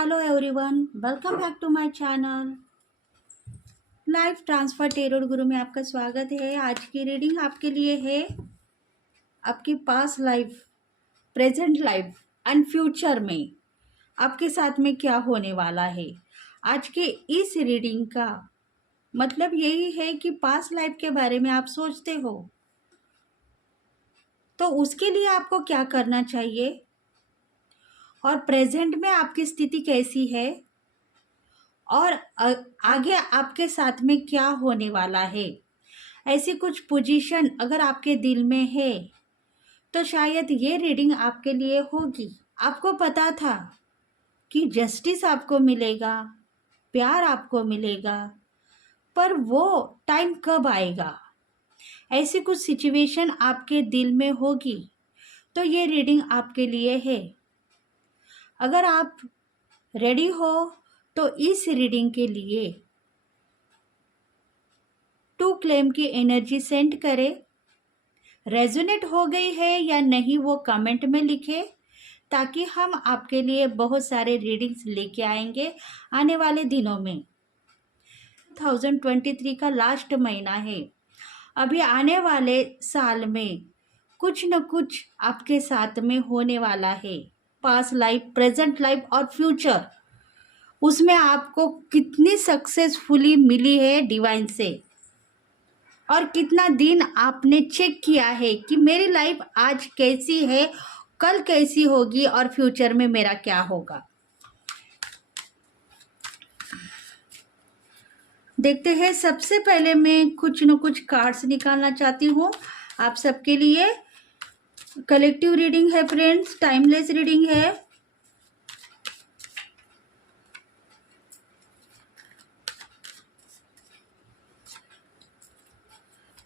Hello everyone, welcome back to my channel. Life transfer tarot guru में आपका स्वागत है। आज की रीडिंग आपके लिए है आपकी past life, present life and future में आपके साथ में क्या होने वाला है। आज के इस रीडिंग का मतलब यही है कि पास्ट लाइफ के बारे में आप सोचते हो तो उसके लिए आपको क्या करना चाहिए और प्रेजेंट में आपकी स्थिति कैसी है और आगे आपके साथ में क्या होने वाला है। ऐसी कुछ पोजीशन अगर आपके दिल में है तो शायद ये रीडिंग आपके लिए होगी। आपको पता था कि जस्टिस आपको मिलेगा, प्यार आपको मिलेगा, पर वो टाइम कब आएगा। ऐसी कुछ सिचुएशन आपके दिल में होगी तो ये रीडिंग आपके लिए है। अगर आप रेडी हो तो इस रीडिंग के लिए टू क्लेम की एनर्जी सेंड करें। रेजोनेट हो गई है या नहीं वो कमेंट में लिखें, ताकि हम आपके लिए बहुत सारे रीडिंग्स लेके आएंगे आने वाले दिनों में। 2023 का लास्ट महीना है। अभी आने वाले साल में कुछ न कुछ आपके साथ में होने वाला है। पास्ट लाइफ, प्रेजेंट लाइफ और फ्यूचर, उसमें आपको कितनी सक्सेसफुली मिली है डिवाइन से, और कितना दिन आपने चेक किया है कि मेरी लाइफ आज कैसी है, कल कैसी होगी और फ्यूचर में मेरा क्या होगा। देखते हैं। सबसे पहले मैं कुछ न कुछ कार्ड्स निकालना चाहती हूँ आप सबके लिए। कलेक्टिव रीडिंग है फ्रेंड्स, टाइमलेस रीडिंग है।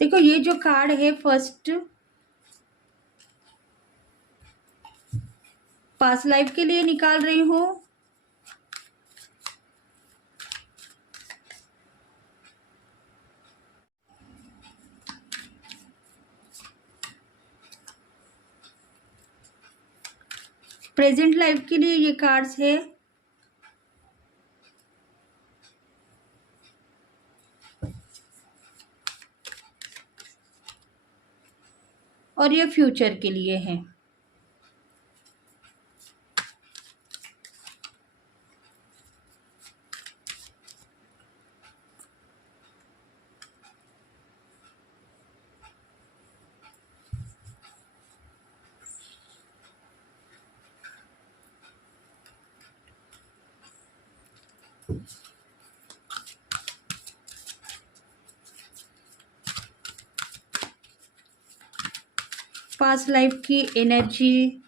देखो, ये जो कार्ड है फर्स्ट, पास्ट लाइफ के लिए निकाल रही हूँ। प्रेजेंट लाइफ के लिए ये कार्ड्स है। और ये फ्यूचर के लिए है। पास्ट लाइफ की एनर्जी,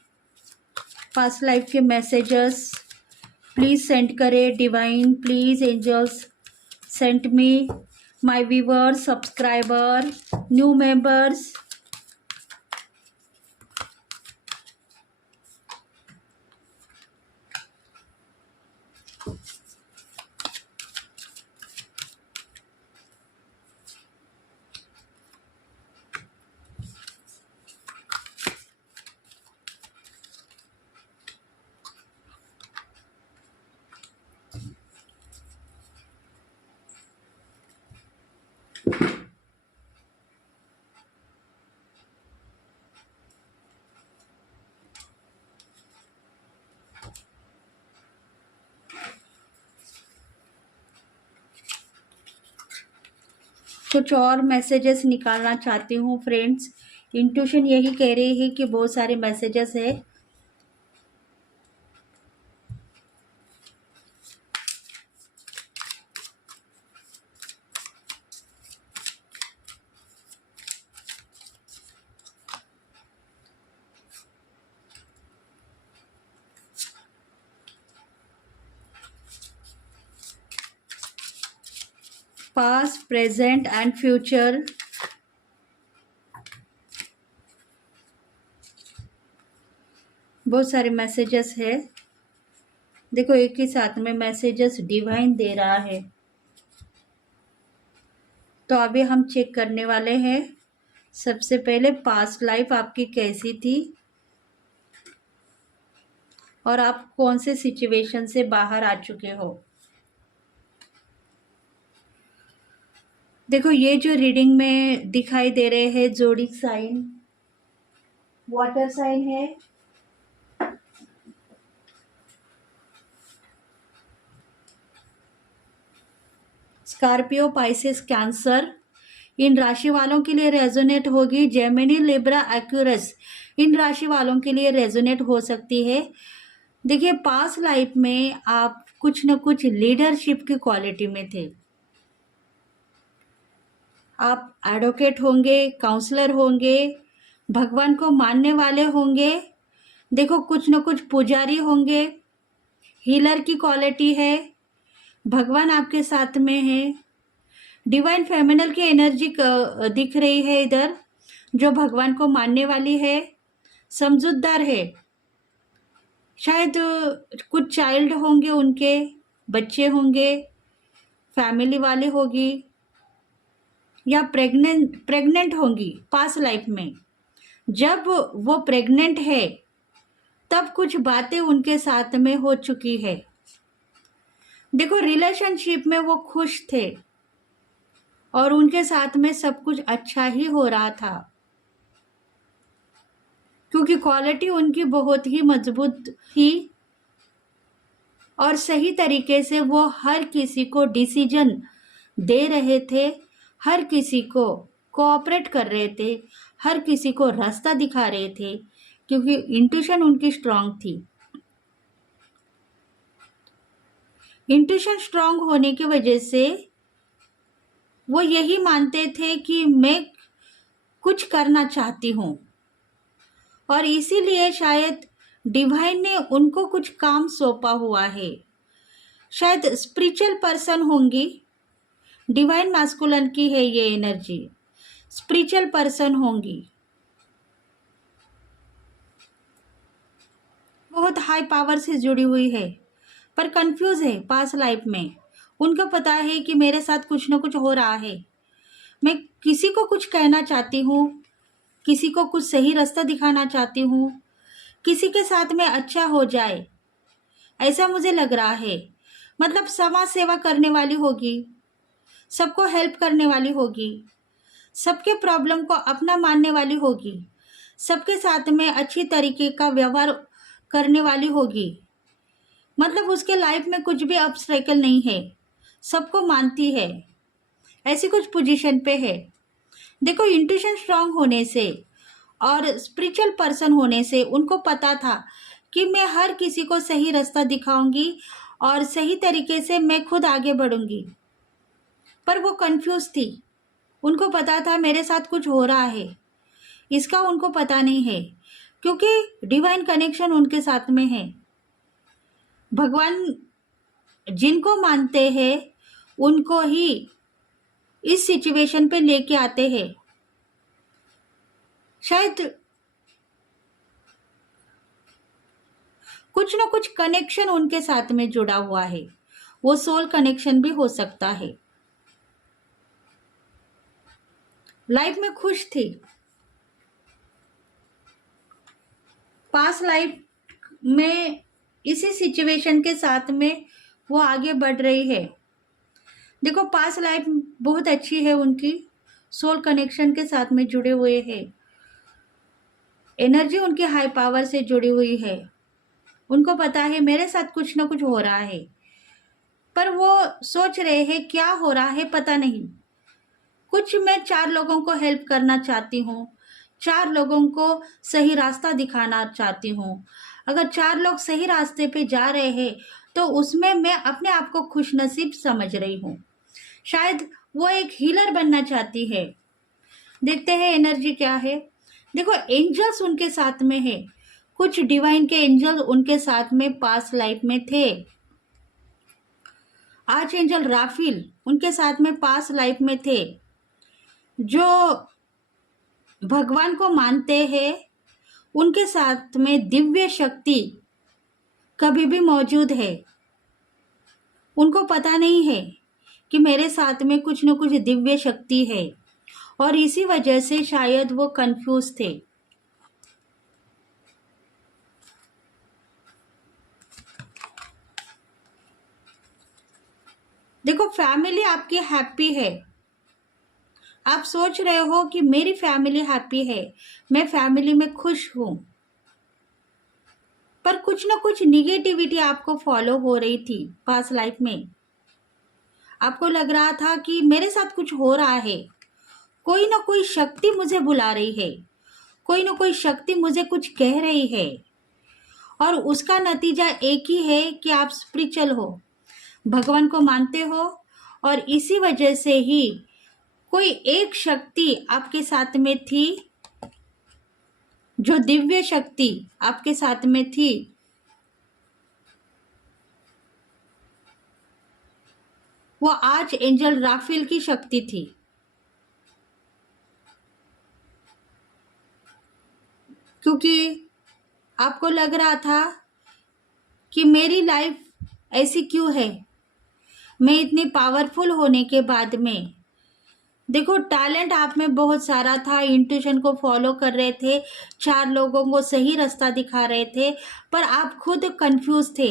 पास्ट लाइफ के मैसेजेस प्लीज सेंड करें divine. Please angels send me, my viewers, subscriber, new members. कुछ और मैसेजेस निकालना चाहती हूँ फ्रेंड्स। इंट्यूशन यही कह रही है कि बहुत सारे मैसेजेस है। पास्ट, प्रेजेंट एंड फ्यूचर, बहुत सारे मैसेजेस है। देखो, एक ही साथ में मैसेजेस डिवाइन दे रहा है। तो अभी हम चेक करने वाले हैं। सबसे पहले पास्ट लाइफ आपकी कैसी थी और आप कौन से सिचुएशन से बाहर आ चुके हो। देखो ये जो रीडिंग में दिखाई दे रहे हैं जोडिक साइन, वाटर साइन है, स्कॉर्पियो, पाइसेस, कैंसर, इन राशि वालों के लिए रेजोनेट होगी। जेमिनी, लिब्रा, एक्यूरस, इन राशि वालों के लिए रेजोनेट हो सकती है। देखिए पास्ट लाइफ में आप कुछ न कुछ लीडरशिप की क्वालिटी में थे। आप एडवोकेट होंगे, काउंसलर होंगे, भगवान को मानने वाले होंगे। देखो कुछ न कुछ पुजारी होंगे, हीलर की क्वालिटी है, भगवान आपके साथ में है। डिवाइन फेमिनल की एनर्जी दिख रही है इधर, जो भगवान को मानने वाली है, समझदार है। शायद कुछ चाइल्ड होंगे, उनके बच्चे होंगे, फैमिली वाले होगी, या प्रेग्नेंट होंगी पास्ट लाइफ में। जब वो प्रेग्नेंट है तब कुछ बातें उनके साथ में हो चुकी है। देखो रिलेशनशिप में वो खुश थे और उनके साथ में सब कुछ अच्छा ही हो रहा था, क्योंकि क्वालिटी उनकी बहुत ही मजबूत थी और सही तरीके से वो हर किसी को डिसीजन दे रहे थे, हर किसी को कोऑपरेट कर रहे थे, हर किसी को रास्ता दिखा रहे थे, क्योंकि इंट्यूशन उनकी स्ट्रांग थी। इंट्यूशन स्ट्रांग होने की वजह से वो यही मानते थे कि मैं कुछ करना चाहती हूँ, और इसीलिए शायद डिवाइन ने उनको कुछ काम सौंपा हुआ है। शायद स्पिरिचुअल पर्सन होंगी, डिवाइन मैस्कुलिन की है ये एनर्जी, स्पिरिचुअल पर्सन होंगी, बहुत हाई पावर से जुड़ी हुई है, पर कंफ्यूज है पास्ट लाइफ में। उनको पता है कि मेरे साथ कुछ ना कुछ हो रहा है, मैं किसी को कुछ कहना चाहती हूँ, किसी को कुछ सही रास्ता दिखाना चाहती हूँ, किसी के साथ में अच्छा हो जाए, ऐसा मुझे लग रहा है। मतलब समाज सेवा करने वाली होगी, सबको हेल्प करने वाली होगी, सबके प्रॉब्लम को अपना मानने वाली होगी, सबके साथ में अच्छी तरीके का व्यवहार करने वाली होगी। मतलब उसके लाइफ में कुछ भी ऑब्स्टेकल नहीं है, सबको मानती है, ऐसी कुछ पोजीशन पे है। देखो इंट्यूशन स्ट्रांग होने से और स्पिरिचुअल पर्सन होने से उनको पता था कि मैं हर किसी को सही रास्ता दिखाऊंगी और सही तरीके से मैं खुद आगे बढ़ूंगी। पर वो कंफ्यूज थी, उनको पता था मेरे साथ कुछ हो रहा है, इसका उनको पता नहीं है, क्योंकि डिवाइन कनेक्शन उनके साथ में है। भगवान जिनको मानते हैं उनको ही इस सिचुएशन पे लेके आते हैं। शायद कुछ ना कुछ कनेक्शन उनके साथ में जुड़ा हुआ है, वो सोल कनेक्शन भी हो सकता है। लाइफ में खुश थी, पास्ट लाइफ में इसी सिचुएशन के साथ में वो आगे बढ़ रही है। देखो पास्ट लाइफ बहुत अच्छी है उनकी, सोल कनेक्शन के साथ में जुड़े हुए हैं, एनर्जी उनकी हाई पावर से जुड़ी हुई है। उनको पता है मेरे साथ कुछ ना कुछ हो रहा है, पर वो सोच रहे हैं क्या हो रहा है पता नहीं। कुछ मैं 4 लोगों को हेल्प करना चाहती हूँ, 4 लोगों को सही रास्ता दिखाना चाहती हूँ। अगर 4 लोग सही रास्ते पे जा रहे हैं तो उसमें मैं अपने आप को खुशनसीब समझ रही हूँ। शायद वो एक हीलर बनना चाहती है। देखते हैं एनर्जी क्या है। देखो एंजल्स उनके साथ में है, कुछ डिवाइन के एंजल उनके साथ में पास्ट लाइफ में थे। आर्च एंजल राफेल उनके साथ में पास्ट लाइफ में थे। जो भगवान को मानते हैं उनके साथ में दिव्य शक्ति कभी भी मौजूद है। उनको पता नहीं है कि मेरे साथ में कुछ न कुछ दिव्य शक्ति है, और इसी वजह से शायद वो कंफ्यूज थे। देखो, फैमिली आपकी हैप्पी है। आप सोच रहे हो कि मेरी फैमिली हैप्पी है, मैं फैमिली में खुश हूं, पर कुछ ना कुछ निगेटिविटी आपको फॉलो हो रही थी पास्ट लाइफ में। आपको लग रहा था कि मेरे साथ कुछ हो रहा है, कोई ना कोई शक्ति मुझे बुला रही है, कोई ना कोई शक्ति मुझे कुछ कह रही है, और उसका नतीजा एक ही है कि आप स्पिरिचुअल हो, भगवान को मानते हो, और इसी वजह से ही कोई एक शक्ति आपके साथ में थी, जो दिव्य शक्ति आपके साथ में थी, वो आज एंजल राफेल की शक्ति थी। क्योंकि आपको लग रहा था कि मेरी लाइफ ऐसी क्यों है, मैं इतनी पावरफुल होने के बाद में। देखो, टैलेंट आप में बहुत सारा था, इंट्यूशन को फॉलो कर रहे थे, 4 लोगों को सही रास्ता दिखा रहे थे, पर आप खुद कंफ्यूज थे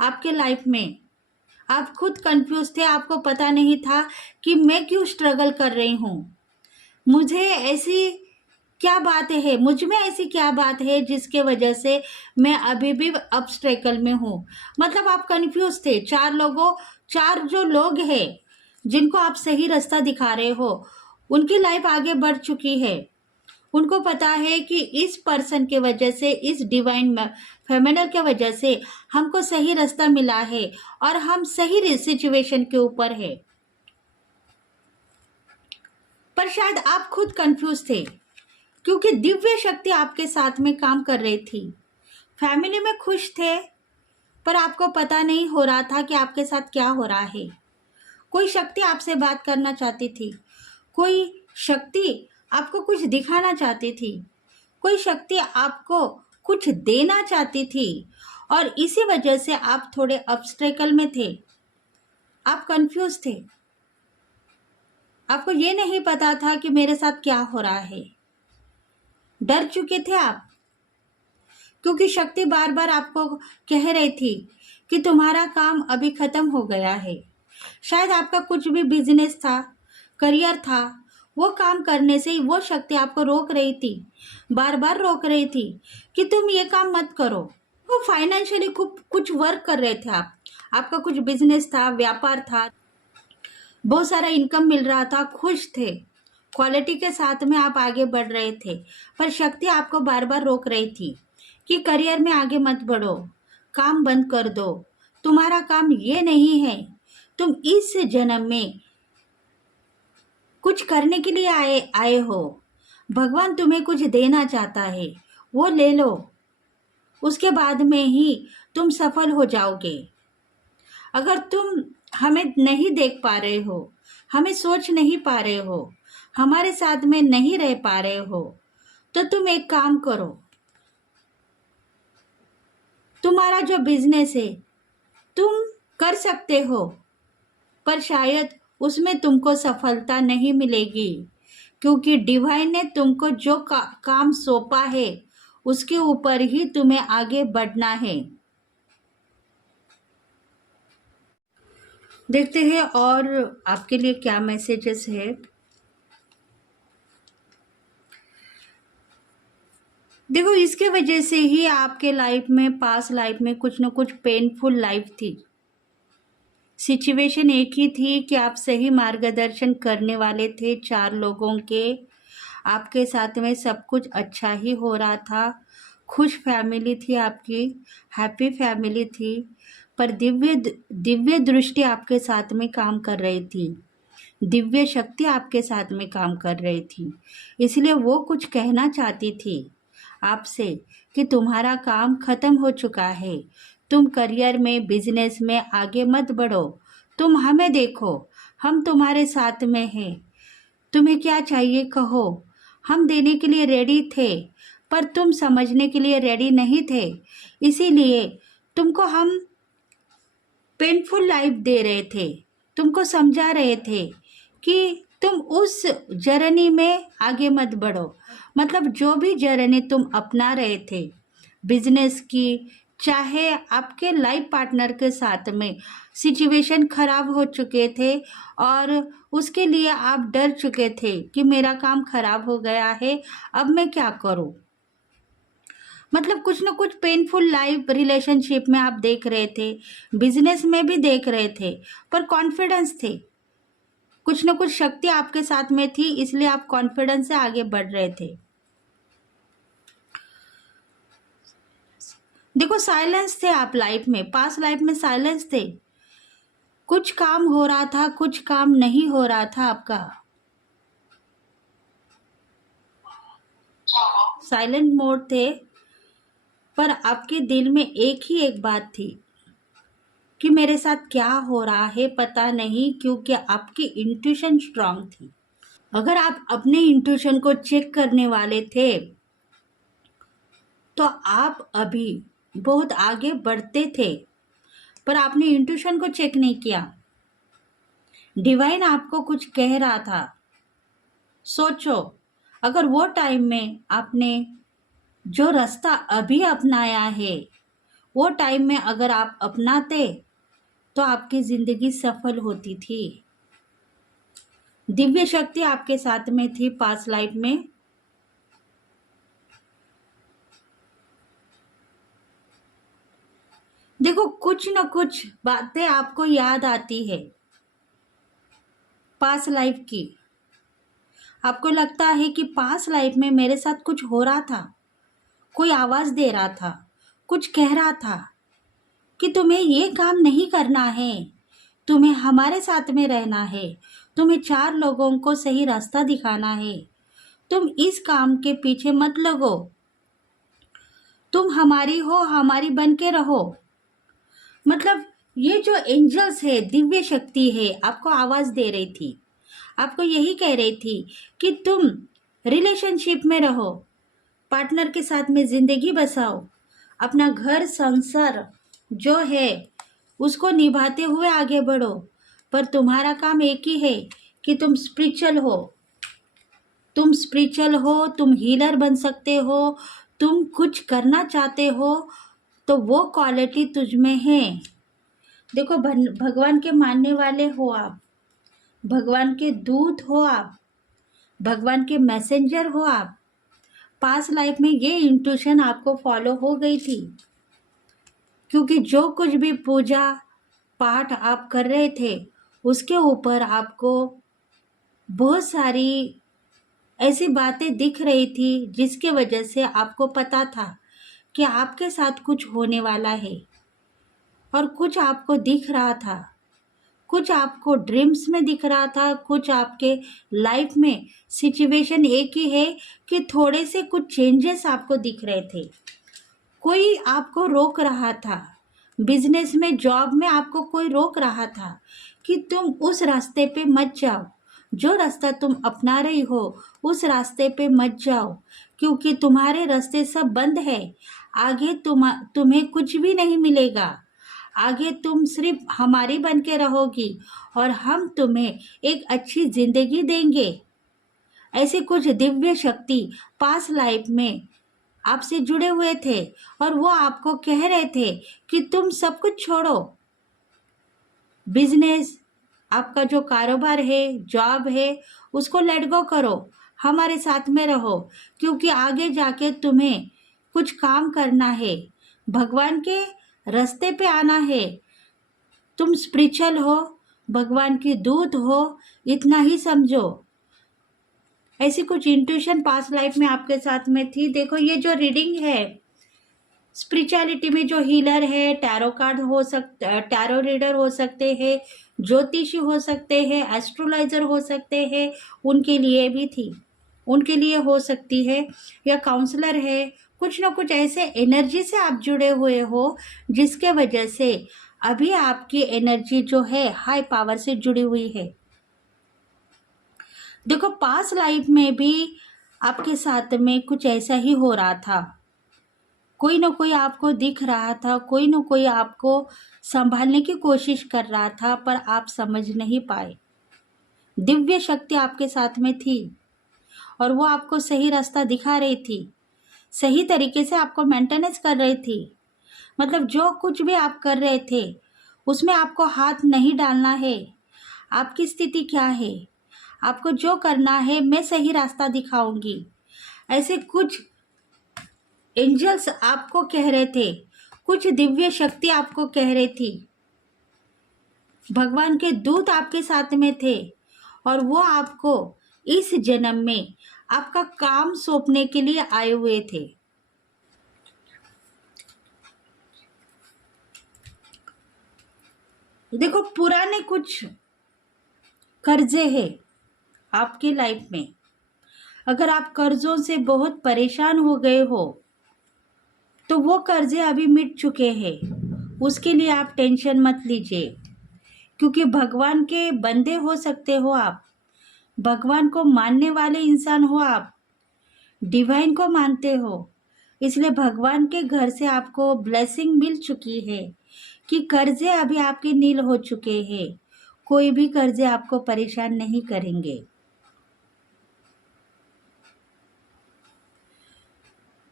आपके लाइफ में। आप खुद कंफ्यूज थे, आपको पता नहीं था कि मैं क्यों स्ट्रगल कर रही हूँ, मुझे ऐसी क्या बात है, मुझ में ऐसी क्या बात है जिसके वजह से मैं अभी भी ऑब्स्टेकल में हूँ। मतलब आप कंफ्यूज थे। 4 जो लोग हैं जिनको आप सही रास्ता दिखा रहे हो, उनकी लाइफ आगे बढ़ चुकी है। उनको पता है कि इस पर्सन के वजह से, इस डिवाइन फेमिनल के वजह से हमको सही रास्ता मिला है और हम सही सिचुएशन के ऊपर है। पर शायद आप खुद कंफ्यूज थे, क्योंकि दिव्य शक्ति आपके साथ में काम कर रही थी। फैमिली में खुश थे, पर आपको पता नहीं हो रहा था कि आपके साथ क्या हो रहा है। कोई शक्ति आपसे बात करना चाहती थी, कोई शक्ति आपको कुछ दिखाना चाहती थी, कोई शक्ति आपको कुछ देना चाहती थी, और इसी वजह से आप थोड़े ऑब्स्टेकल में थे। आप कंफ्यूज थे, आपको ये नहीं पता था कि मेरे साथ क्या हो रहा है। डर चुके थे आप, क्योंकि शक्ति बार बार आपको कह रही थी कि तुम्हारा काम अभी खत्म हो गया है। शायद आपका कुछ भी बिजनेस था, करियर था, वो काम करने से वो शक्ति आपको रोक रही थी, बार बार रोक रही थी कि तुम ये काम मत करो। वो फाइनेंशियली कुछ वर्क कर रहे थे आप, आपका कुछ बिजनेस था, व्यापार था, बहुत सारा इनकम मिल रहा था, खुश थे, क्वालिटी के साथ में आप आगे बढ़ रहे थे, पर शक्ति आपको बार बार रोक रही थी कि करियर में आगे मत बढ़ो, काम बंद कर दो, तुम्हारा काम ये नहीं है, तुम इस जन्म में कुछ करने के लिए आए हो, भगवान तुम्हें कुछ देना चाहता है, वो ले लो, उसके बाद में ही तुम सफल हो जाओगे। अगर तुम हमें नहीं देख पा रहे हो, हमें सोच नहीं पा रहे हो, हमारे साथ में नहीं रह पा रहे हो, तो तुम एक काम करो, तुम्हारा जो बिजनेस है तुम कर सकते हो, पर शायद उसमें तुमको सफलता नहीं मिलेगी, क्योंकि डिवाइन ने तुमको जो काम सौंपा है उसके ऊपर ही तुम्हें आगे बढ़ना है। देखते हैं और आपके लिए क्या मैसेजेस है। देखो, इसके वजह से ही आपके लाइफ में, पास्ट लाइफ में कुछ न कुछ पेनफुल लाइफ थी। सिचुएशन एक ही थी कि आप सही मार्गदर्शन करने वाले थे 4 लोगों के, आपके साथ में सब कुछ अच्छा ही हो रहा था, खुश फैमिली थी आपकी, हैप्पी फैमिली थी, पर दिव्य दृष्टि आपके साथ में काम कर रही थी, दिव्य शक्ति आपके साथ में काम कर रही थी। इसलिए वो कुछ कहना चाहती थी आपसे कि तुम्हारा काम खत्म हो चुका है, तुम करियर में, बिजनेस में आगे मत बढ़ो, तुम हमें देखो, हम तुम्हारे साथ में हैं, तुम्हें क्या चाहिए कहो, हम देने के लिए रेडी थे, पर तुम समझने के लिए रेडी नहीं थे, इसीलिए तुमको हम पेनफुल लाइफ दे रहे थे, तुमको समझा रहे थे कि तुम उस जर्नी में आगे मत बढ़ो। मतलब जो भी जर्नी तुम अपना रहे थे, बिजनेस की, चाहे आपके लाइफ पार्टनर के साथ में सिचुएशन खराब हो चुके थे और उसके लिए आप डर चुके थे कि मेरा काम खराब हो गया है, अब मैं क्या करूं। मतलब कुछ ना कुछ पेनफुल लाइफ रिलेशनशिप में आप देख रहे थे, बिजनेस में भी देख रहे थे, पर कॉन्फिडेंस थे, कुछ ना कुछ शक्ति आपके साथ में थी, इसलिए आप कॉन्फिडेंस से आगे बढ़ रहे थे। देखो साइलेंस थे आप लाइफ में, पास लाइफ में साइलेंस थे, कुछ काम हो रहा था, कुछ काम नहीं हो रहा था आपका, साइलेंट मोड थे, पर आपके दिल में एक ही एक बात थी कि मेरे साथ क्या हो रहा है पता नहीं, क्योंकि आपकी इंट्यूशन स्ट्रांग थी। अगर आप अपने इंट्यूशन को चेक करने वाले थे तो आप अभी बहुत आगे बढ़ते थे, पर आपने इंट्यूशन को चेक नहीं किया। डिवाइन आपको कुछ कह रहा था, सोचो अगर वो टाइम में आपने जो रास्ता अभी अपनाया है वो टाइम में अगर आप अपनाते तो आपकी जिंदगी सफल होती थी। दिव्य शक्ति आपके साथ में थी पास लाइफ में। देखो कुछ न कुछ बातें आपको याद आती है पास लाइफ की, आपको लगता है कि पास लाइफ में मेरे साथ कुछ हो रहा था, कोई आवाज दे रहा था, कुछ कह रहा था कि तुम्हें ये काम नहीं करना है, तुम्हें हमारे साथ में रहना है, तुम्हें 4 लोगों को सही रास्ता दिखाना है, तुम इस काम के पीछे मत लगो, तुम हमारी हो, हमारी बन के रहो। मतलब ये जो एंजल्स है, दिव्य शक्ति है, आपको आवाज दे रही थी, आपको यही कह रही थी कि तुम रिलेशनशिप में रहो, पार्टनर के साथ में जिंदगी बसाओ, अपना घर संसार जो है उसको निभाते हुए आगे बढ़ो, पर तुम्हारा काम एक ही है कि तुम स्पिरिचुअल हो, तुम स्पिरिचुअल हो, तुम हीलर बन सकते हो, तुम कुछ करना चाहते हो तो वो क्वालिटी तुझ में है। देखो भगवान के मानने वाले हो आप, भगवान के दूत हो आप, भगवान के मैसेंजर हो आप। पास लाइफ में ये इंट्यूशन आपको फॉलो हो गई थी, क्योंकि जो कुछ भी पूजा पाठ आप कर रहे थे उसके ऊपर आपको बहुत सारी ऐसी बातें दिख रही थी जिसके वजह से आपको पता था कि आपके साथ कुछ होने वाला है, और कुछ आपको दिख रहा था, कुछ आपको ड्रीम्स में दिख रहा था, कुछ आपके लाइफ में सिचुएशन एक ही है कि थोड़े से कुछ चेंजेस आपको दिख रहे थे। कोई आपको रोक रहा था, बिजनेस में जॉब में आपको कोई रोक रहा था कि तुम उस रास्ते पे मत जाओ, जो रास्ता तुम अपना रही हो उस रास्ते पे मत जाओ, क्योंकि तुम्हारे रास्ते सब बंद है, आगे तुम्हें कुछ भी नहीं मिलेगा, आगे तुम सिर्फ हमारी बन के रहोगी और हम तुम्हें एक अच्छी जिंदगी देंगे। ऐसे कुछ दिव्य शक्ति पास लाइफ में आपसे जुड़े हुए थे और वो आपको कह रहे थे कि तुम सब कुछ छोड़ो, बिजनेस, आपका जो कारोबार है, जॉब है, उसको लेट गो करो, हमारे साथ में रहो, क्योंकि आगे जाके तुम्हें कुछ काम करना है, भगवान के रास्ते पे आना है, तुम स्पिरिचुअल हो, भगवान की दूत हो, इतना ही समझो। ऐसी कुछ इंट्यूशन पास्ट लाइफ में आपके साथ में थी। देखो ये जो रीडिंग है स्पिरिचुअलिटी में, जो हीलर है, टैरो कार्ड हो सकता, टैरो रीडर हो सकते हैं, ज्योतिषी हो सकते हैं, एस्ट्रोलॉजर हो सकते हैं, उनके लिए भी थी, उनके लिए हो सकती है, या काउंसलर है, कुछ ना कुछ ऐसे एनर्जी से आप जुड़े हुए हो जिसके वजह से अभी आपकी एनर्जी जो है हाई पावर से जुड़ी हुई है। देखो पास्ट लाइफ में भी आपके साथ में कुछ ऐसा ही हो रहा था, कोई ना कोई आपको दिख रहा था, कोई ना कोई आपको संभालने की कोशिश कर रहा था, पर आप समझ नहीं पाए। दिव्य शक्ति आपके साथ में थी और वो आपको सही रास्ता दिखा रही थी, सही तरीके से आपको मेंटेनेंस कर रही थी, मतलब जो कुछ भी आप कर रहे थे उसमें आपको हाथ नहीं डालना है। आपकी स्थिति क्या है, आपको जो करना है मैं सही रास्ता दिखाऊंगी, ऐसे कुछ एंजल्स आपको कह रहे थे, कुछ दिव्य शक्ति आपको कह रही थी, भगवान के दूत आपके साथ में थे और वो आपको इस जन्म में आपका काम सौंपने के लिए आए हुए थे। देखो, पुराने कुछ कर्जे हैं आपकी लाइफ में। अगर आप कर्जों से बहुत परेशान हो गए हो तो वो कर्जे अभी मिट चुके हैं, उसके लिए आप टेंशन मत लीजिए, क्योंकि भगवान के बंदे हो सकते हो आप, भगवान को मानने वाले इंसान हो आप, डिवाइन को मानते हो, इसलिए भगवान के घर से आपको ब्लेसिंग मिल चुकी है कि कर्जे अभी आपके नील हो चुके हैं। कोई भी कर्जे आपको परेशान नहीं करेंगे।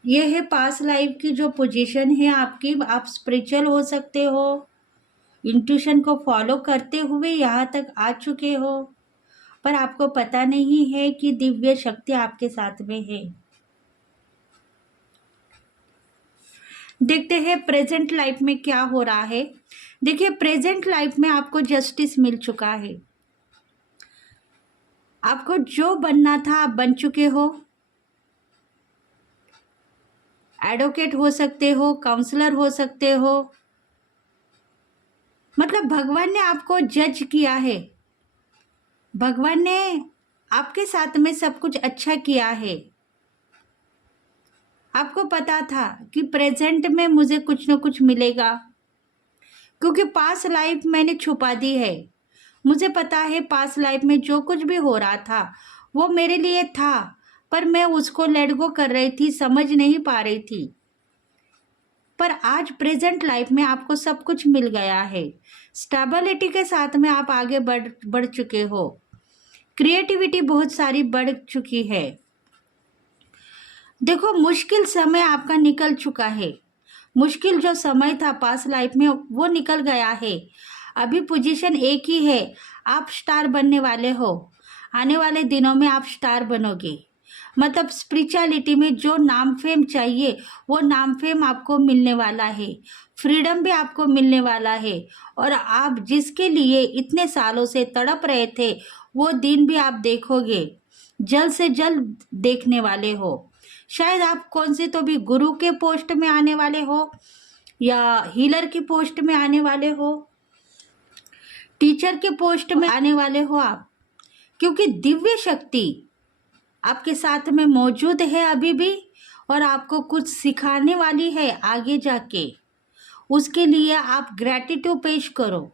ये है पास्ट लाइफ की जो पोजीशन है आपकी। आप स्पिरिचुअल हो सकते हो, इंट्यूशन को फॉलो करते हुए यहाँ तक आ चुके हो, पर आपको पता नहीं है कि दिव्य शक्ति आपके साथ में है। देखते हैं प्रेजेंट लाइफ में क्या हो रहा है। देखिए, प्रेजेंट लाइफ में आपको जस्टिस मिल चुका है। आपको जो बनना था आप बन चुके हो। एडवोकेट हो सकते हो, काउंसलर हो सकते हो, मतलब भगवान ने आपको जज किया है, भगवान ने आपके साथ में सब कुछ अच्छा किया है। आपको पता था कि प्रेजेंट में मुझे कुछ न कुछ मिलेगा, क्योंकि पास्ट लाइफ मैंने छुपा दी है। मुझे पता है पास्ट लाइफ में जो कुछ भी हो रहा था वो मेरे लिए था, पर मैं उसको लेट गो कर रही थी, समझ नहीं पा रही थी। पर आज प्रेजेंट लाइफ में आपको सब कुछ मिल गया है। स्टेबिलिटी के साथ में आप आगे बढ़ चुके हो। क्रिएटिविटी बहुत सारी बढ़ चुकी है। देखो, मुश्किल समय आपका निकल चुका है। मुश्किल जो समय था पास्ट लाइफ में वो निकल गया है। अभी पोजीशन एक ही है, आप स्टार बनने वाले हो। आने वाले दिनों में आप स्टार बनोगे। मतलब स्पिरिचुअलिटी में जो नाम फेम चाहिए वो नाम फेम आपको मिलने वाला है। फ्रीडम भी आपको मिलने वाला है। और आप जिसके लिए इतने सालों से तड़प रहे थे वो दिन भी आप देखोगे, जल्द से जल्द देखने वाले हो। शायद आप कौन से तो भी गुरु के पोस्ट में आने वाले हो, या हीलर की पोस्ट में आने वाले हो, टीचर के पोस्ट में आने वाले हो आप, क्योंकि दिव्य शक्ति आपके साथ में मौजूद है अभी भी, और आपको कुछ सिखाने वाली है आगे जाके। उसके लिए आप ग्रेटिट्यूड पेश करो।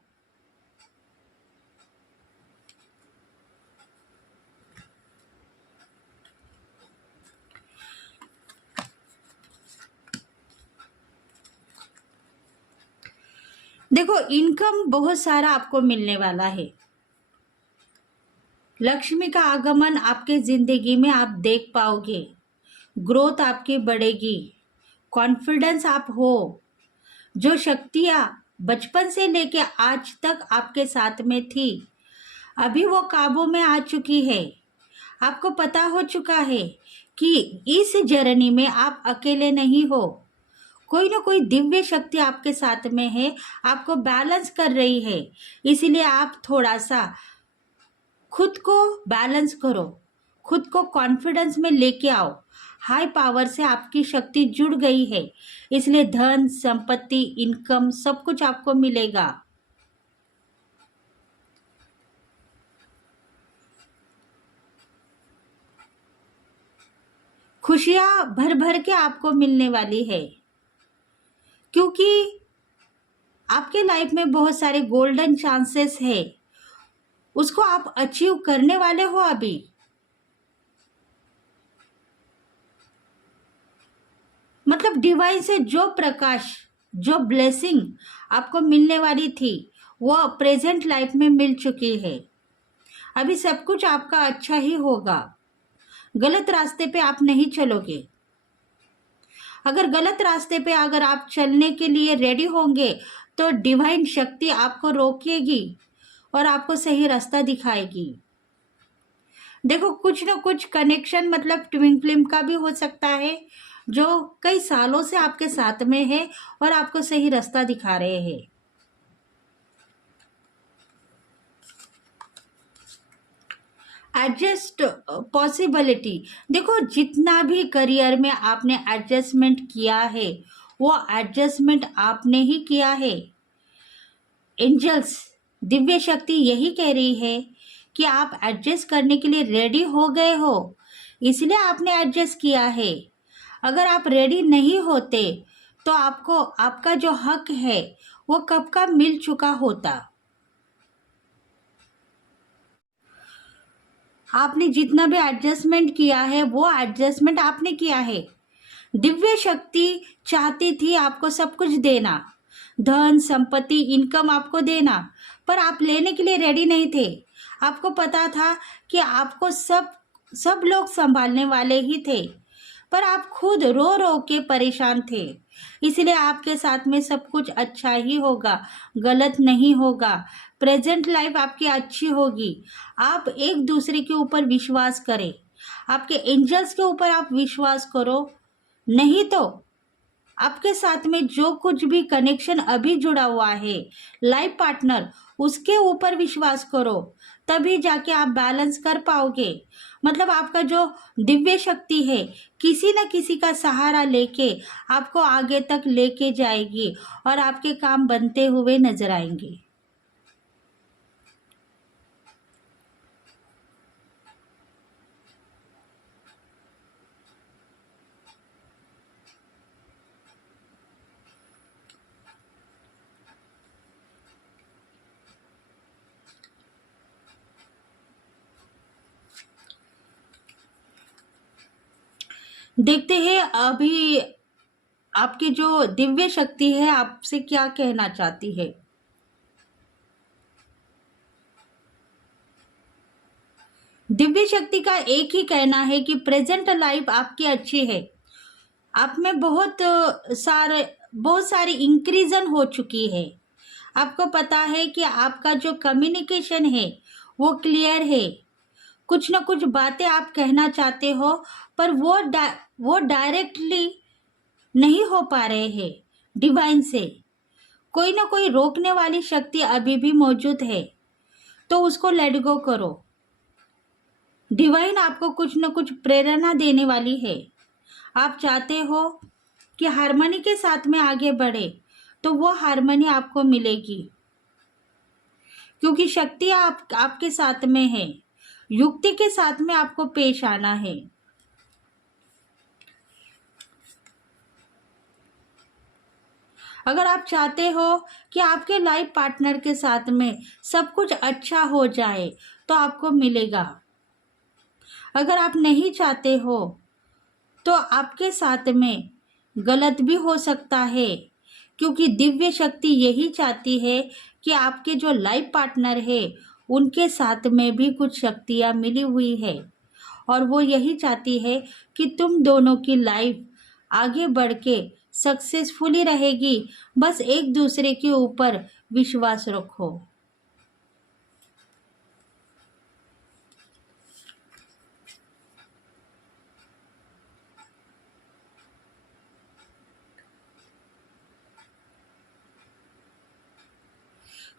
देखो, इनकम बहुत सारा आपको मिलने वाला है। लक्ष्मी का आगमन आपके जिंदगी में आप देख पाओगे। ग्रोथ आपकी बढ़ेगी। कॉन्फिडेंस आप हो। जो शक्तियाँ बचपन से लेके आज तक आपके साथ में थी अभी वो काबू में आ चुकी है। आपको पता हो चुका है कि इस जर्नी में आप अकेले नहीं हो। कोई ना कोई दिव्य शक्ति आपके साथ में है, आपको बैलेंस कर रही है। इसीलिए आप थोड़ा सा खुद को बैलेंस करो, खुद को कॉन्फिडेंस में लेके आओ। हाई पावर से आपकी शक्ति जुड़ गई है, इसलिए धन संपत्ति इनकम सब कुछ आपको मिलेगा। खुशियां भर भर के आपको मिलने वाली है, क्योंकि आपके लाइफ में बहुत सारे गोल्डन चांसेस है, उसको आप अचीव करने वाले हो अभी। मतलब डिवाइन से जो प्रकाश, जो ब्लेसिंग आपको मिलने वाली थी वो प्रेजेंट लाइफ में मिल चुकी है। अभी सब कुछ आपका अच्छा ही होगा। गलत रास्ते पे आप नहीं चलोगे। अगर गलत रास्ते पे अगर आप चलने के लिए रेडी होंगे तो डिवाइन शक्ति आपको रोकेगी और आपको सही रास्ता दिखाएगी। देखो, कुछ ना कुछ कनेक्शन मतलब ट्विन फ्लेम का भी हो सकता है, जो कई सालों से आपके साथ में है और आपको सही रास्ता दिखा रहे हैं। एडजस्ट पॉसिबिलिटी, देखो जितना भी करियर में आपने एडजस्टमेंट किया है वो एडजस्टमेंट आपने ही किया है। एंजल्स, दिव्य शक्ति यही कह रही है कि आप एडजस्ट करने के लिए रेडी हो गए हो, इसलिए आपने एडजस्ट किया है। अगर आप रेडी नहीं होते तो आपको आपका जो हक है वो कब का मिल चुका होता। आपने जितना भी एडजस्टमेंट किया है वो एडजस्टमेंट आपने किया है। दिव्य शक्ति चाहती थी आपको सब कुछ देना, धन संपत्ति इनकम आपको देना, पर आप लेने के लिए रेडी नहीं थे। आपको पता था कि आपको सब लोग संभालने वाले ही थे, पर आप खुद रो रो के परेशान थे। इसलिए आपके साथ में सब कुछ अच्छा ही होगा, गलत नहीं होगा। प्रेजेंट लाइफ आपकी अच्छी होगी। आप एक दूसरे के ऊपर विश्वास करें, आपके एंजल्स के ऊपर आप विश्वास करो। नहीं तो आपके साथ में जो कुछ भी कनेक्शन अभी जुड़ा हुआ है, लाइफ पार्टनर, उसके ऊपर विश्वास करो, तभी जाके आप बैलेंस कर पाओगे। मतलब आपका जो दिव्य शक्ति है किसी न किसी का सहारा लेके आपको आगे तक लेके जाएगी और आपके काम बनते हुए नजर आएंगे। देखते हैं अभी आपकी जो दिव्य शक्ति है आपसे क्या कहना चाहती है। दिव्य शक्ति का एक ही कहना है कि प्रेजेंट लाइफ आपकी अच्छी है। आप में बहुत सारी इंक्रीजन हो चुकी है। आपको पता है कि आपका जो कम्युनिकेशन है वो क्लियर है। कुछ ना कुछ बातें आप कहना चाहते हो, पर वो डायरेक्टली नहीं हो पा रहे हैं डिवाइन से। कोई ना कोई रोकने वाली शक्ति अभी भी मौजूद है, तो उसको लेट गो करो। डिवाइन आपको कुछ ना कुछ प्रेरणा देने वाली है। आप चाहते हो कि हार्मनी के साथ में आगे बढ़े, तो वो हार्मनी आपको मिलेगी, क्योंकि शक्ति आपके साथ में है। युक्ति के साथ में आपको पेश आना है। अगर आप चाहते हो कि आपके लाइफ पार्टनर के साथ में सब कुछ अच्छा हो जाए तो आपको मिलेगा। अगर आप नहीं चाहते हो तो आपके साथ में गलत भी हो सकता है, क्योंकि दिव्य शक्ति यही चाहती है कि आपके जो लाइफ पार्टनर है उनके साथ में भी कुछ शक्तियाँ मिली हुई है, और वो यही चाहती है कि तुम दोनों की लाइफ आगे बढ़ के सक्सेसफुली रहेगी। बस एक दूसरे के ऊपर विश्वास रखो।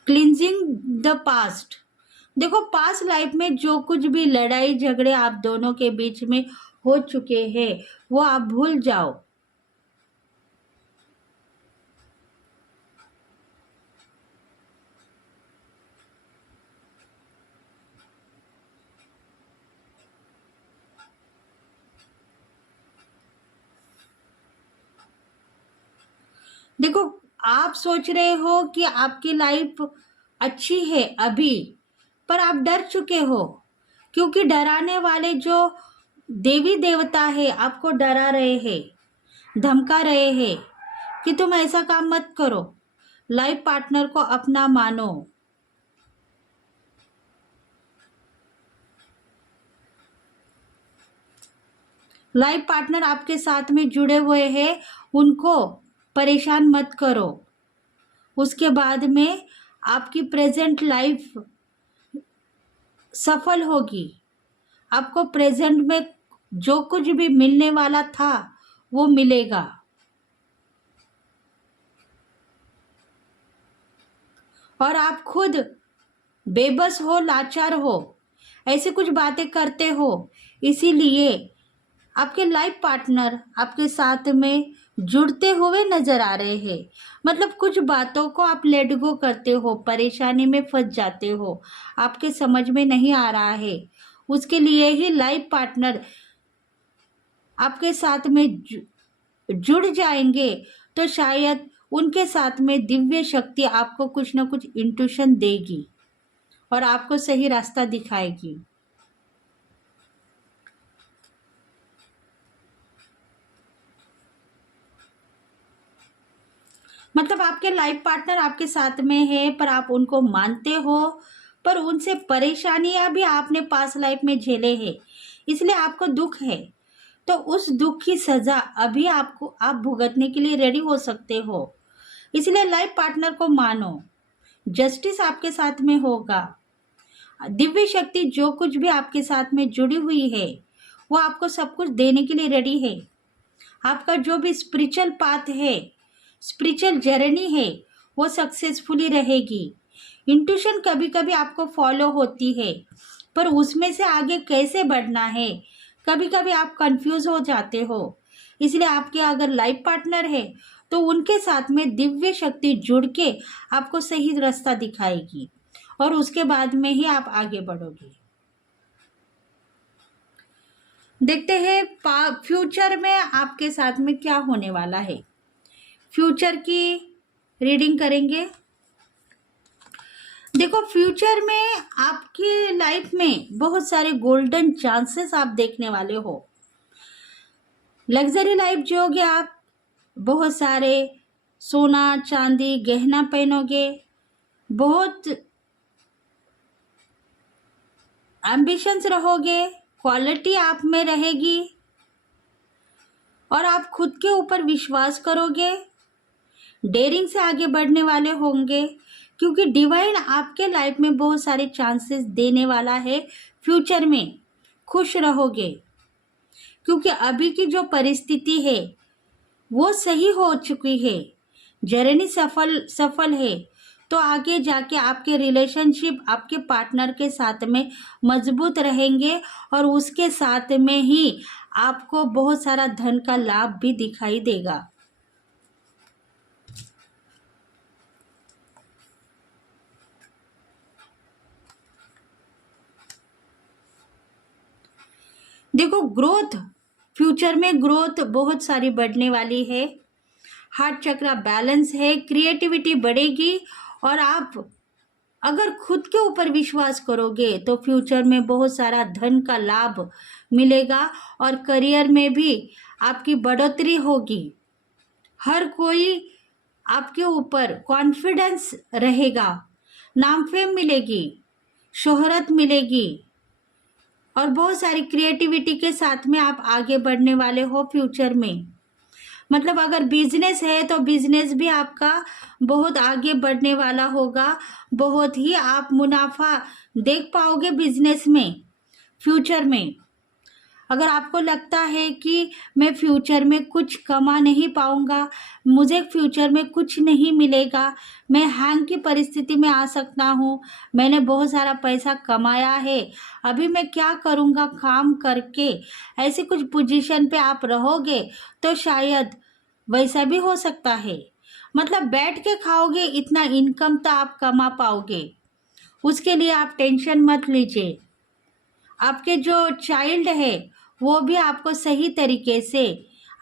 क्लिनजिंग द पास्ट, देखो पास्ट लाइफ में जो कुछ भी लड़ाई झगड़े आप दोनों के बीच में हो चुके हैं वो आप भूल जाओ। देखो, आप सोच रहे हो कि आपकी लाइफ अच्छी है अभी, पर आप डर चुके हो, क्योंकि डराने वाले जो देवी देवता है आपको डरा रहे हैं, धमका रहे हैं कि तुम ऐसा काम मत करो, लाइफ पार्टनर को अपना मानो। लाइफ पार्टनर आपके साथ में जुड़े हुए हैं, उनको परेशान मत करो। उसके बाद में आपकी प्रेजेंट लाइफ सफल होगी। आपको प्रेजेंट में जो कुछ भी मिलने वाला था वो मिलेगा। और आप खुद बेबस हो, लाचार हो, ऐसे कुछ बातें करते हो, इसीलिए आपके लाइफ पार्टनर आपके साथ में जुड़ते हुए नजर आ रहे हैं। मतलब कुछ बातों को आप लेट गो करते हो, परेशानी में फंस जाते हो, आपके समझ में नहीं आ रहा है, उसके लिए ही लाइफ पार्टनर आपके साथ में जुड़ जाएंगे। तो शायद उनके साथ में दिव्य शक्ति आपको कुछ ना कुछ इंट्यूशन देगी और आपको सही रास्ता दिखाएगी। मतलब आपके लाइफ पार्टनर आपके साथ में है, पर आप उनको मानते हो, पर उनसे परेशानियां भी आपने पास लाइफ में झेले हैं, इसलिए आपको दुख है। तो उस दुख की सजा अभी आपको आप भुगतने के लिए रेडी हो सकते हो। इसलिए लाइफ पार्टनर को मानो, जस्टिस आपके साथ में होगा। दिव्य शक्ति जो कुछ भी आपके साथ में जुड़ी हुई है वो आपको सब कुछ देने के लिए रेडी है। आपका जो भी स्पिरिचुअल पाथ है, स्पिरिचुअल जर्नी है, वो सक्सेसफुली रहेगी। इंट्यूशन कभी कभी आपको फॉलो होती है, पर उसमें से आगे कैसे बढ़ना है कभी कभी आप कंफ्यूज हो जाते हो। इसलिए आपके अगर लाइफ पार्टनर है तो उनके साथ में दिव्य शक्ति जुड़ के आपको सही रास्ता दिखाएगी और उसके बाद में ही आप आगे बढ़ोगे। देखते हैं फ्यूचर में आपके साथ में क्या होने वाला है। फ्यूचर की रीडिंग करेंगे। देखो, फ्यूचर में आपकी लाइफ में बहुत सारे गोल्डन चांसेस आप देखने वाले हो। लग्जरी लाइफ जियोगे आप, बहुत सारे सोना चांदी गहना पहनोगे, बहुत एम्बिशंस रहोगे, क्वालिटी आप में रहेगी और आप खुद के ऊपर विश्वास करोगे, डेयरिंग से आगे बढ़ने वाले होंगे, क्योंकि डिवाइन आपके लाइफ में बहुत सारे चांसेस देने वाला है। फ्यूचर में खुश रहोगे, क्योंकि अभी की जो परिस्थिति है वो सही हो चुकी है, जर्नी सफल है। तो आगे जाके आपके रिलेशनशिप आपके पार्टनर के साथ में मजबूत रहेंगे और उसके साथ में ही आपको बहुत सारा धन का लाभ भी दिखाई देगा। देखो, ग्रोथ, फ्यूचर में ग्रोथ बहुत सारी बढ़ने वाली है। हार्ट चक्रा बैलेंस है, क्रिएटिविटी बढ़ेगी और आप अगर खुद के ऊपर विश्वास करोगे तो फ्यूचर में बहुत सारा धन का लाभ मिलेगा और करियर में भी आपकी बढ़ोतरी होगी। हर कोई आपके ऊपर कॉन्फिडेंस रहेगा, नाम फेम मिलेगी, शोहरत मिलेगी और बहुत सारी क्रिएटिविटी के साथ में आप आगे बढ़ने वाले हो फ्यूचर में। मतलब अगर बिजनेस है तो बिजनेस भी आपका बहुत आगे बढ़ने वाला होगा, बहुत ही आप मुनाफा देख पाओगे बिजनेस में फ्यूचर में। अगर आपको लगता है कि मैं फ्यूचर में कुछ कमा नहीं पाऊंगा, मुझे फ्यूचर में कुछ नहीं मिलेगा, मैं हैंग की परिस्थिति में आ सकता हूँ, मैंने बहुत सारा पैसा कमाया है, अभी मैं क्या करूँगा काम करके, ऐसे कुछ पोजीशन पे आप रहोगे तो शायद वैसा भी हो सकता है। मतलब बैठ के खाओगे इतना इनकम तो आप कमा पाओगे, उसके लिए आप टेंशन मत लीजिए। आपके जो चाइल्ड है वो भी आपको सही तरीके से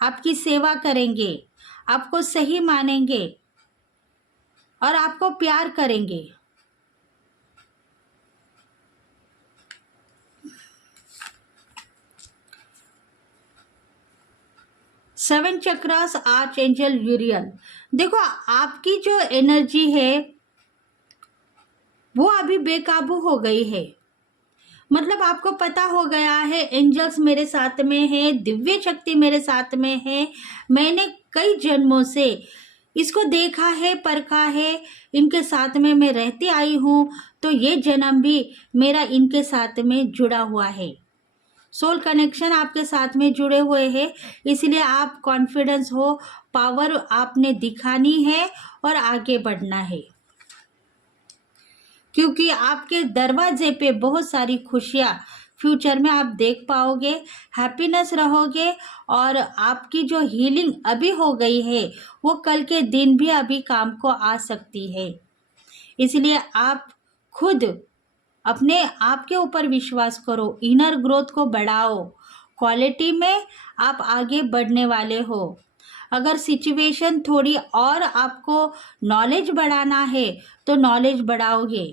आपकी सेवा करेंगे, आपको सही मानेंगे और आपको प्यार करेंगे। Seven chakras arch angel यूरियल। देखो, आपकी जो एनर्जी है वो अभी बेकाबू हो गई है। मतलब आपको पता हो गया है एंजल्स मेरे साथ में है, दिव्य शक्ति मेरे साथ में है। मैंने कई जन्मों से इसको देखा है, परखा है, इनके साथ में मैं रहती आई हूँ, तो ये जन्म भी मेरा इनके साथ में जुड़ा हुआ है। सोल कनेक्शन आपके साथ में जुड़े हुए हैं, इसलिए आप कॉन्फिडेंस हो, पावर आपने दिखानी है और आगे बढ़ना है, क्योंकि आपके दरवाजे पे बहुत सारी खुशियाँ फ्यूचर में आप देख पाओगे, हैप्पीनेस रहोगे, और आपकी जो हीलिंग अभी हो गई है वो कल के दिन भी अभी काम को आ सकती है। इसलिए आप खुद अपने आप के ऊपर विश्वास करो, इनर ग्रोथ को बढ़ाओ, क्वालिटी में आप आगे बढ़ने वाले हो। अगर सिचुएशन थोड़ी और आपको नॉलेज बढ़ाना है तो नॉलेज बढ़ाओगे।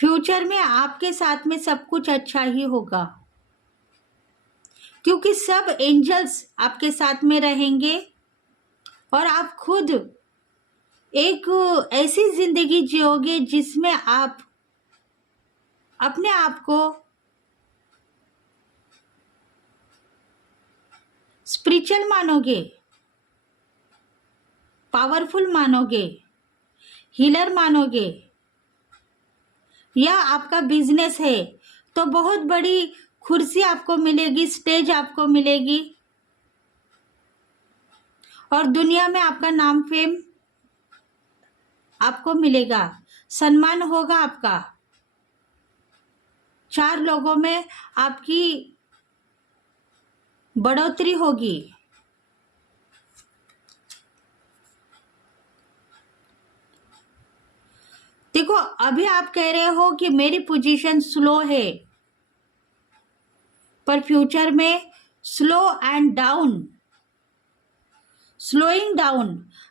फ्यूचर में आपके साथ में सब कुछ अच्छा ही होगा, क्योंकि सब एंजल्स आपके साथ में रहेंगे और आप खुद एक ऐसी जिंदगी जियोगे जिसमें आप अपने आप को स्पिरिचुअल मानोगे, पावरफुल मानोगे, हीलर मानोगे, या आपका बिजनेस है तो बहुत बड़ी कुर्सी आपको मिलेगी, स्टेज आपको मिलेगी, और दुनिया में आपका नाम फेम आपको मिलेगा, सम्मान होगा आपका, 4 लोगों में आपकी बढ़ोतरी होगी। देखो, अभी आप कह रहे हो कि मेरी पोजीशन स्लो है, पर फ्यूचर में slow and down, slowing down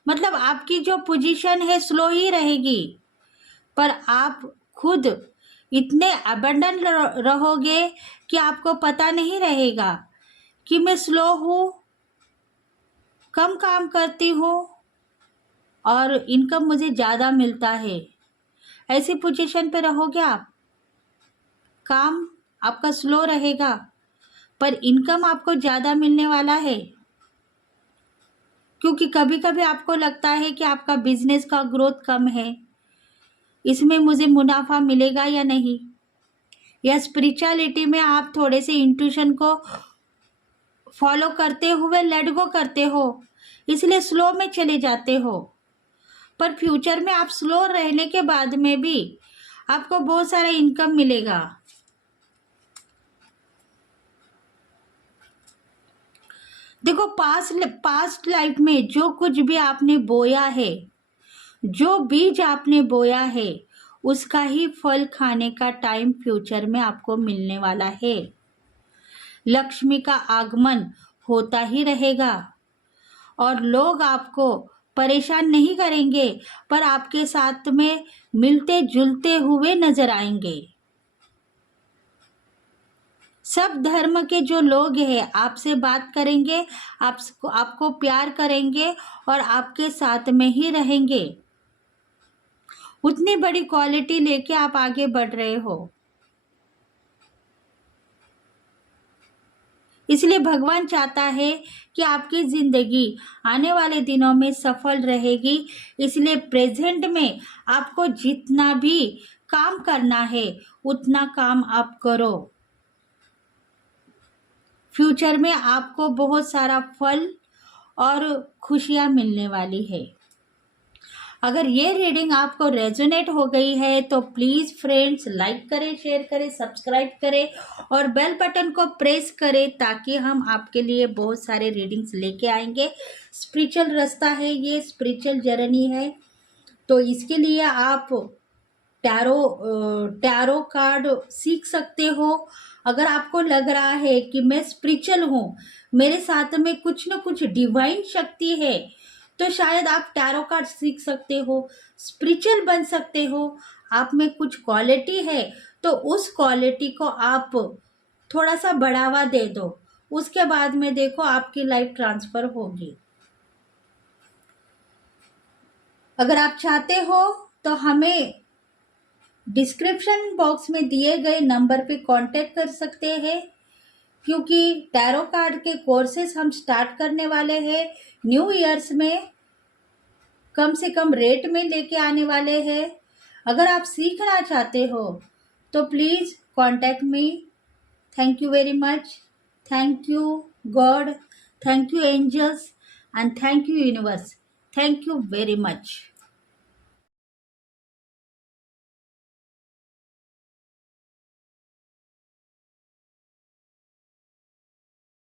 मतलब आपकी जो पोजीशन है स्लो ही रहेगी, पर आप खुद इतने अबंडन रहोगे कि आपको पता नहीं रहेगा कि मैं स्लो हूँ, कम काम करती हूँ और इनकम मुझे ज़्यादा मिलता है। ऐसी पोजीशन पे रहोगे आप, काम आपका स्लो रहेगा पर इनकम आपको ज़्यादा मिलने वाला है, क्योंकि कभी कभी आपको लगता है कि आपका बिजनेस का ग्रोथ कम है, इसमें मुझे मुनाफा मिलेगा या नहीं, या स्पिरिचुअलिटी में आप थोड़े से इंट्यूशन को फॉलो करते हुए लेट गो करते हो, इसलिए स्लो में चले जाते हो। पर फ्यूचर में आप स्लो रहने के बाद में भी आपको बहुत सारा इनकम मिलेगा। देखो, पास्ट लाइफ में जो कुछ भी आपने बोया है, जो बीज आपने बोया है, उसका ही फल खाने का टाइम फ्यूचर में आपको मिलने वाला है। लक्ष्मी का आगमन होता ही रहेगा और लोग आपको परेशान नहीं करेंगे, पर आपके साथ में मिलते जुलते हुए नजर आएंगे। सब धर्म के जो लोग हैं आपसे बात करेंगे, आपको प्यार करेंगे और आपके साथ में ही रहेंगे। उतनी बड़ी क्वालिटी लेके आप आगे बढ़ रहे हो, इसलिए भगवान चाहता है कि आपकी जिंदगी आने वाले दिनों में सफल रहेगी। इसलिए प्रेजेंट में आपको जितना भी काम करना है उतना काम आप करो। फ्यूचर में आपको बहुत सारा फल और खुशियां मिलने वाली है। अगर ये रीडिंग आपको रेजोनेट हो गई है तो प्लीज़ फ्रेंड्स लाइक करें, शेयर करें, सब्सक्राइब करें और बेल बटन को प्रेस करें, ताकि हम आपके लिए बहुत सारे रीडिंग्स लेके आएंगे। स्पिरिचुअल रास्ता है, ये स्पिरिचुअल जर्नी है, तो इसके लिए आप टैरो कार्ड सीख सकते हो। अगर आपको लग रहा है कि मैं स्पिरिचुअल हूँ, मेरे साथ में कुछ न कुछ डिवाइन शक्ति है, तो शायद आप टैरो कार्ड सीख सकते हो, स्पिरिचुअल बन सकते हो। आप में कुछ क्वालिटी है तो उस क्वालिटी को आप थोड़ा सा बढ़ावा दे दो, उसके बाद में देखो आपकी लाइफ ट्रांसफर होगी। अगर आप चाहते हो तो हमें डिस्क्रिप्शन बॉक्स में दिए गए नंबर पे कांटेक्ट कर सकते हैं, क्योंकि टैरो कार्ड के कोर्सेस हम स्टार्ट करने वाले हैं न्यू ईयर्स में, कम से कम रेट में लेके आने वाले हैं। अगर आप सीखना चाहते हो तो please contact me. Thank you very much. Thank you God, thank you angels, and thank you universe. Thank you very much.